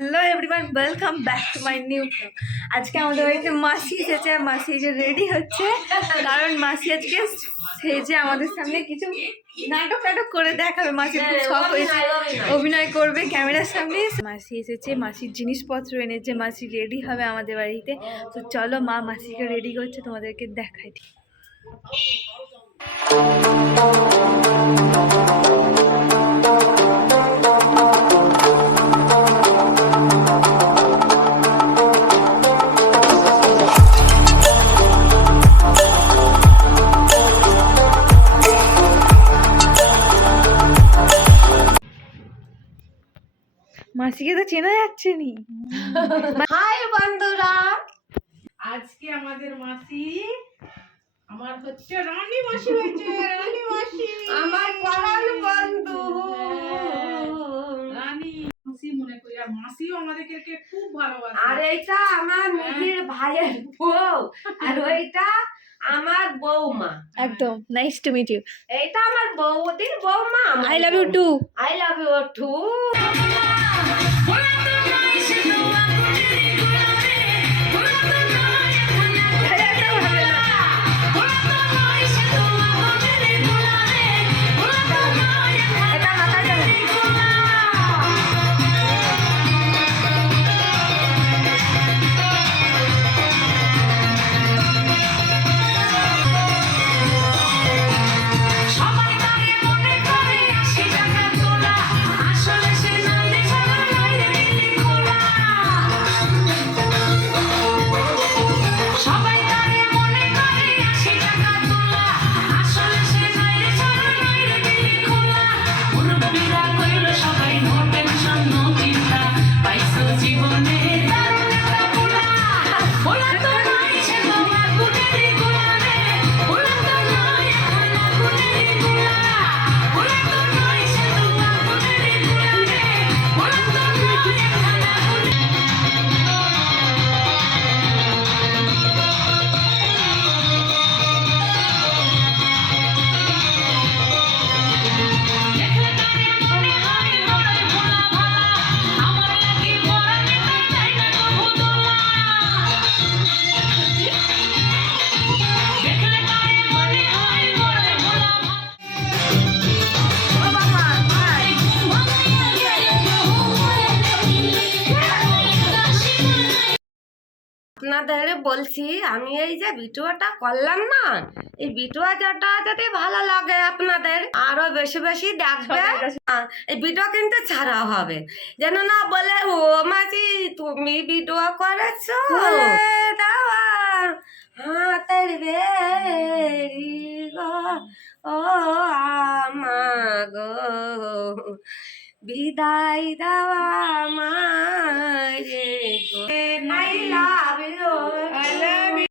Hello everyone, welcome back to my new blog. আজকে আমাদের বাড়িতে মাসি এসেছে আর মাসি যে রেডি হচ্ছে, কারণ মাসি আজকে সেজে আমাদের সামনে কিছু নাটক করে দেখাবে। মাসির খুব শখ হয়েছে, অভিনয় করবে ক্যামেরার সামনে। মাসি এসেছে, মাসির জিনিসপত্র এনেছে, মাসি রেডি হবে আমাদের বাড়িতে। তো চলো, মা মাসিকে রেডি করছে, তোমাদেরকে দেখাই। মাসিকে তো চেনা যাচ্ছে নি। হাই বন্ধুরা, আজকে আমাদের মাসি আমার হচ্ছে রানী মাসি হয়েছে। রানী মাসি আমার পরাণ বন্ধু। রানী মাসি মনে করি, আর মাসিও আমাদেরকে খুব ভালোবাসে। আর এইটা আমার নিজের ভাইয়ের বউ, আর ওইটা আমার বৌমা। একদম নাইস টু মিট ইউ। এইটা আমার বৌদির বৌমা। I love you too. I love you too. আপনাদের বলছি, আমি এই যে ভিডিওটা করলাম না, এই ভিডিওটা যদি ভালো লাগে আপনাদের আরো বেশি বেশি দেখবে। এই ভিডিও কিন্তু ছাড়া হবে, যেন না বলে ও মাঝি তুমি ভিডিও করেছো দেওয়া হাতের বেরি গো ও আমা গো বিদায় দেওয়া মা